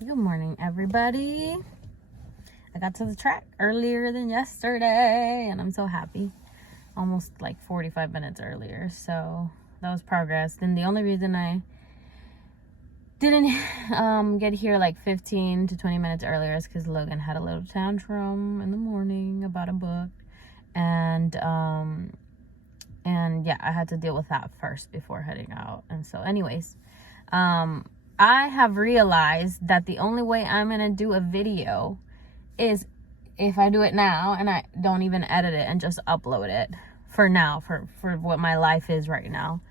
Good morning, everybody. I got to the track earlier than yesterday, and I'm so happy. Almost like 45 minutes earlier, so that was progress. And the only reason I didn't get here like 15 to 20 minutes earlier is because Logan had a little tantrum in the morning about a book, and yeah, I had to deal with that first before heading out. And so anyways, I have realized that the only way I'm gonna do a video is if I do it now and I don't even edit it and just upload it for now, for what my life is right now.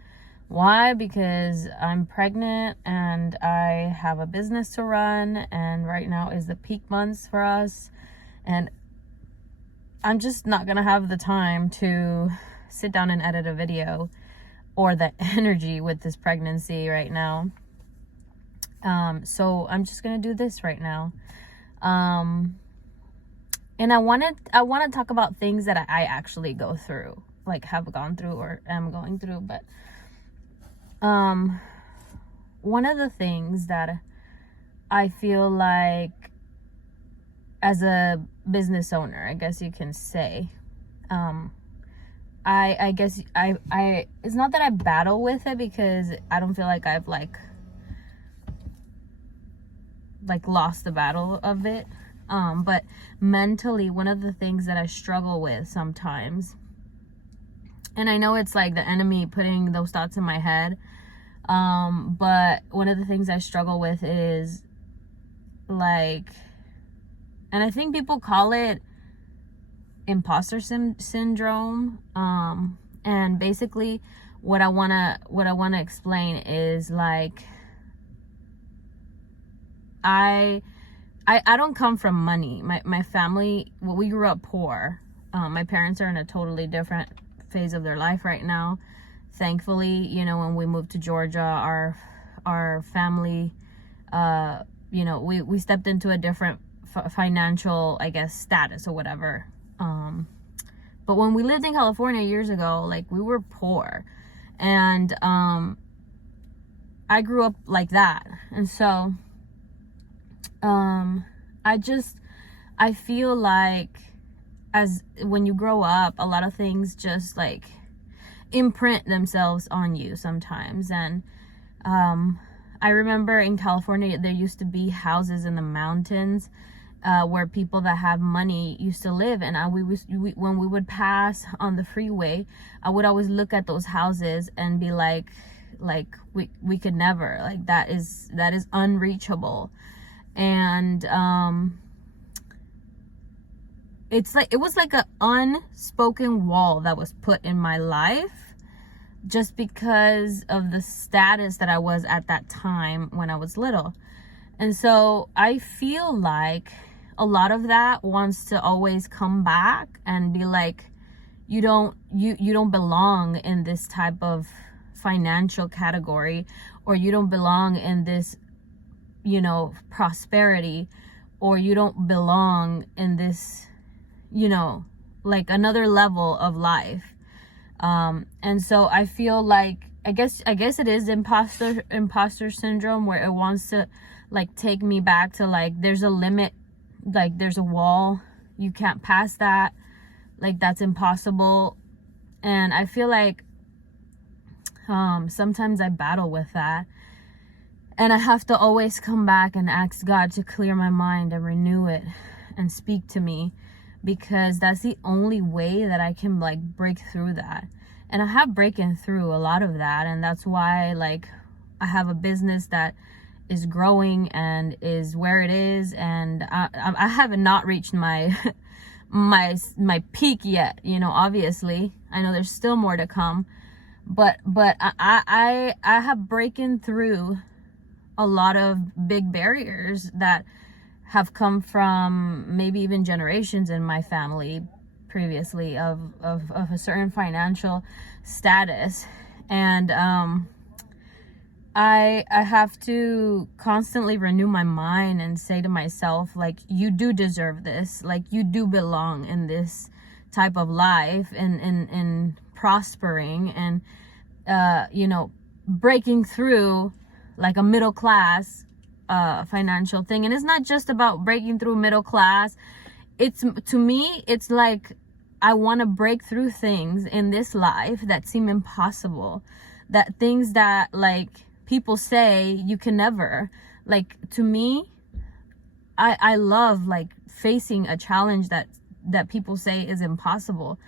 Why? Because I'm pregnant and I have a business to run, and right now is the peak months for us, and I'm just not gonna have the time to sit down and edit a video or the energy with this pregnancy right now. So I'm just gonna do this right now. And I want to talk about things that I actually go through, like have gone through or am going through. But one of the things that I feel like as a business owner, I guess you can say, I guess I it's not that I battle with it, because I don't feel like I've like lost the battle of it. But mentally, one of the things that I struggle with sometimes, and I know it's like the enemy putting those thoughts in my head, but one of the things I struggle with is like, and I think people call it imposter syndrome. And basically what I want to explain is like, I don't come from money. My family, well, we grew up poor. My parents are in a totally different phase of their life right now. Thankfully, you know, when we moved to Georgia, our family, you know, we stepped into a different financial, I guess, status or whatever. But when we lived in California years ago, like, we were poor, and I grew up like that. And so I feel like as when you grow up, a lot of things just like imprint themselves on you sometimes. And I remember in California there used to be houses in the mountains where people that have money used to live, and when we would pass on the freeway, I would always look at those houses and be like we could never, like, that is unreachable. And it's like, it was like an unspoken wall that was put in my life just because of the status that I was at that time when I was little. And so I feel like a lot of that wants to always come back and be like, you don't belong in this type of financial category, or you don't belong in this, you know, prosperity, or you don't belong in this, you know, like another level of life. And so I feel like, I guess it is imposter syndrome, where it wants to like take me back to like, there's a limit, like there's a wall, you can't pass that, like that's impossible. And I feel like sometimes I battle with that. And I have to always come back and ask God to clear my mind and renew it and speak to me, because that's the only way that I can like break through that. And I have broken through a lot of that, and that's why like I have a business that is growing and is where it is, and I have not reached my my peak yet, you know. Obviously I know there's still more to come, but I have broken through a lot of big barriers that have come from maybe even generations in my family previously of a certain financial status. And I have to constantly renew my mind and say to myself, like, you do deserve this, like you do belong in this type of life, and in prospering, and you know, breaking through like a middle class financial thing. And it's not just about breaking through middle class. It's, to me, it's like I want to break through things in this life that seem impossible, that things that like people say you can never. Like, to me, I love like facing a challenge that people say is impossible,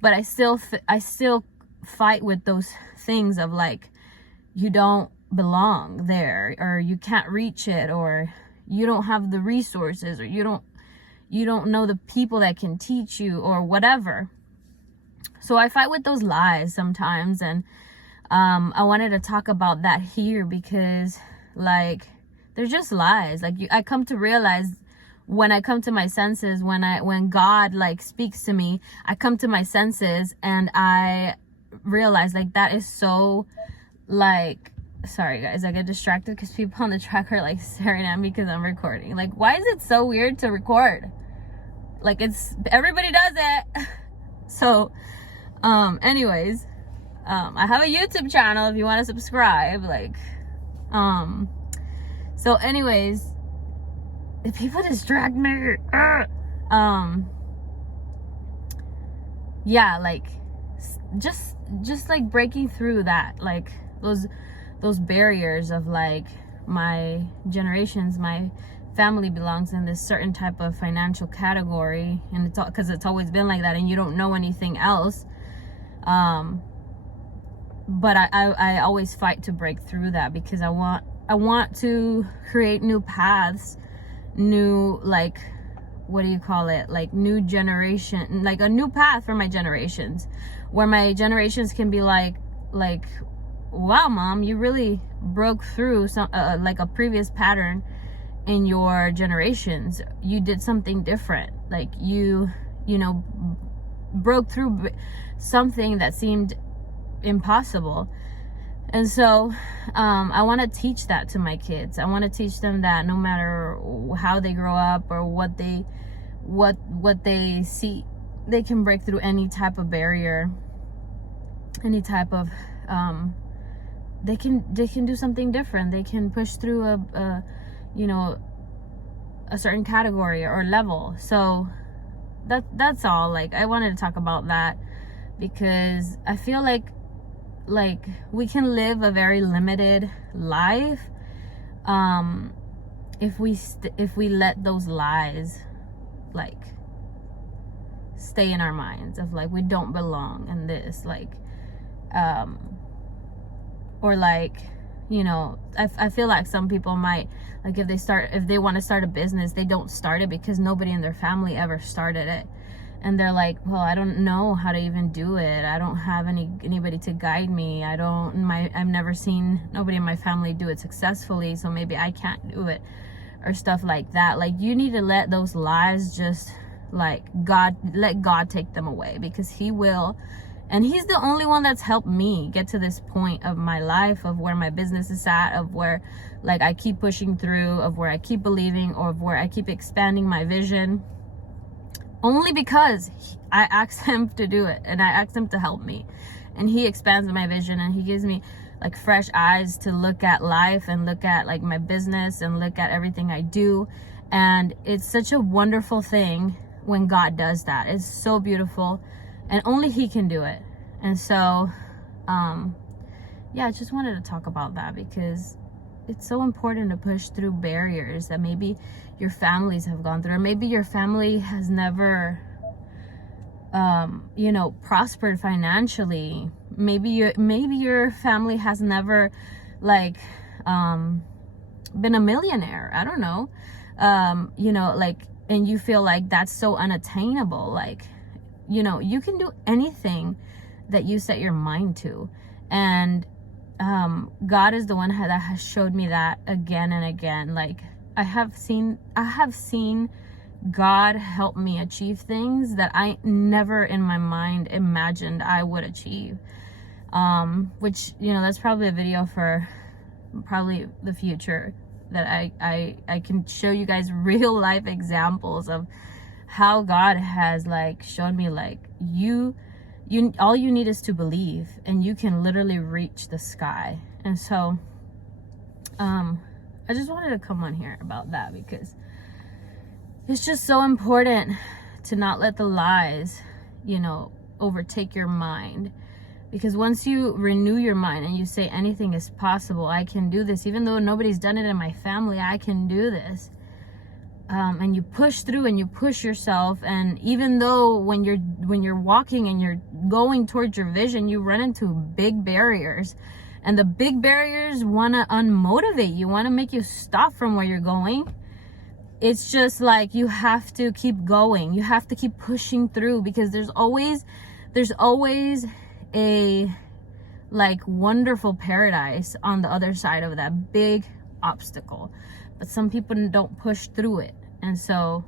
but I still fight with those things of like, you don't belong there, or you can't reach it, or you don't have the resources, or you don't know the people that can teach you, or whatever. So I fight with those lies sometimes, and I wanted to talk about that here because like they're just lies. Like I come to realize when I come to my senses, when God like speaks to me, I come to my senses and I realize like that is so like, sorry guys, I get distracted because people on the track are like staring at me because I'm recording. Like, why is it so weird to record? Like, it's, everybody does it. So anyways, I have a YouTube channel if you want to subscribe, like so anyways, if people distract me, yeah, like just like breaking through that, like those barriers of like my generations, my family belongs in this certain type of financial category, and it's all because it's always been like that, and you don't know anything else. But I always fight to break through that because I want to create new paths, new, like, what do you call it, like new generation, like a new path for my generations, where my generations can be like, wow, mom, you really broke through some like a previous pattern in your generations. You did something different, like you know, broke through something that seemed impossible. And so I want to teach that to my kids. I want to teach them that no matter how they grow up or what they see, they can break through any type of barrier, any type of they can do something different. They can push through a certain category or level. So that's all. Like, I wanted to talk about that because I feel like we can live a very limited life if we let those lies like stay in our minds of like we don't belong in this, like or like, you know, I feel like some people might, like, if they want to start a business, they don't start it because nobody in their family ever started it. And they're like, well, I don't know how to even do it. I don't have anybody to guide me. I've never seen nobody in my family do it successfully, so maybe I can't do it, or stuff like that. Like, you need to let those lies just like let God take them away, because he will. And he's the only one that's helped me get to this point of my life, of where my business is at, of where like I keep pushing through, of where I keep believing, or of where I keep expanding my vision. Only because I asked him to do it, and I asked him to help me, and he expands my vision, and he gives me like fresh eyes to look at life and look at like my business and look at everything I do. And it's such a wonderful thing when God does that. It's so beautiful, and only he can do it. And so yeah, I just wanted to talk about that because it's so important to push through barriers that maybe your families have gone through, or maybe your family has never prospered financially. Maybe your family has never like been a millionaire. I don't know. Like, and you feel like that's so unattainable. Like, you can do anything that you set your mind to. And God is the one that has showed me that again and again. Like, I have seen God help me achieve things that I never in my mind imagined I would achieve. Which, that's probably a video for probably the future, that I can show you guys real life examples of how God has like shown me, like, you all you need is to believe, and you can literally reach the sky. And so I I just wanted to come on here about that because it's just so important to not let the lies, overtake your mind. Because once you renew your mind and you say anything is possible, I can do this, even though nobody's done it in my family, I can do this. And you push through and you push yourself. And even though when you're walking and you're going towards your vision, you run into big barriers. And the big barriers want to unmotivate you, want to make you stop from where you're going. It's just like you have to keep going. You have to keep pushing through, because there's always a wonderful paradise on the other side of that big obstacle. But some people don't push through it. And so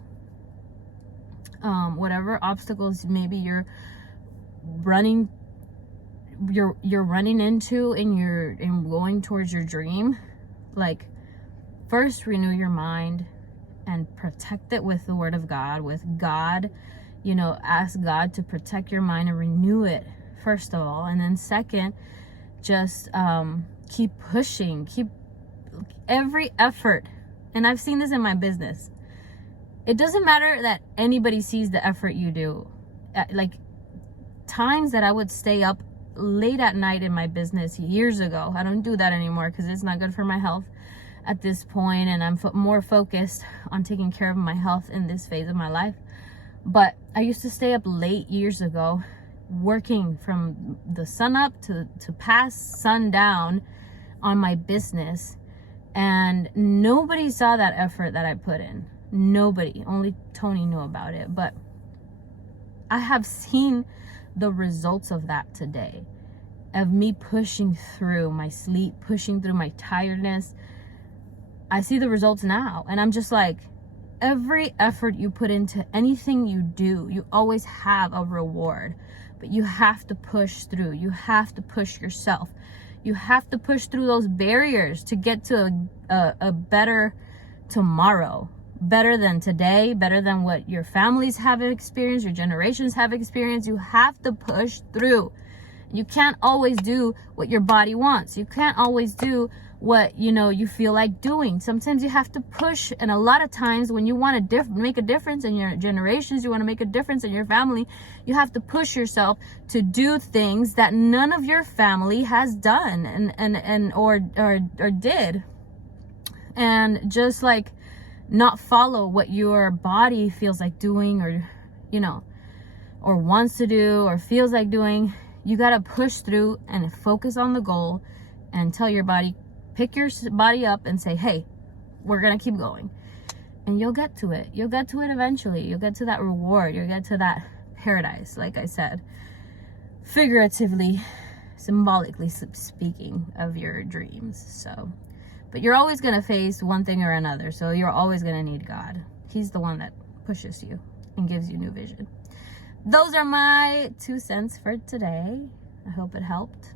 whatever obstacles maybe you're running into and going towards your dream, first renew your mind and protect it with the word of God, with God. Ask God to protect your mind and renew it, first of all. And then second, just keep pushing, keep every effort. And I've seen this in my business. It doesn't matter that anybody sees the effort you do. Times that I would stay up late at night in my business years ago. I don't do that anymore because it's not good for my health at this point, and I'm more focused on taking care of my health in this phase of my life. But I used to stay up late years ago, working from the sun up to past sundown on my business, and nobody saw that effort that I put in. Nobody. Only Tony knew about it. But I have seen the results of that today, of me pushing through my sleep, pushing through my tiredness. I see the results now, and I'm just like, every effort you put into anything you do, you always have a reward. But you have to push through. You have to push yourself. You have to push through those barriers to get to a better tomorrow, better than today, better than what your families have experienced, your generations have experienced. You have to push through. You can't always do what your body wants. You can't always do what you feel like doing. Sometimes you have to push, and a lot of times when you want to make a difference in your generations, you want to make a difference in your family, you have to push yourself to do things that none of your family has done or did, and just not follow what your body feels like doing, or wants to do, or feels like doing. You got to push through and focus on the goal and tell your body, pick your body up and say, hey, we're going to keep going. And you'll get to it. You'll get to it eventually. You'll get to that reward. You'll get to that paradise, like I said, figuratively, symbolically speaking, of your dreams. So, but you're always going to face one thing or another. So you're always going to need God. He's the one that pushes you and gives you new vision. Those are my 2 cents for today. I hope it helped.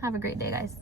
Have a great day, guys.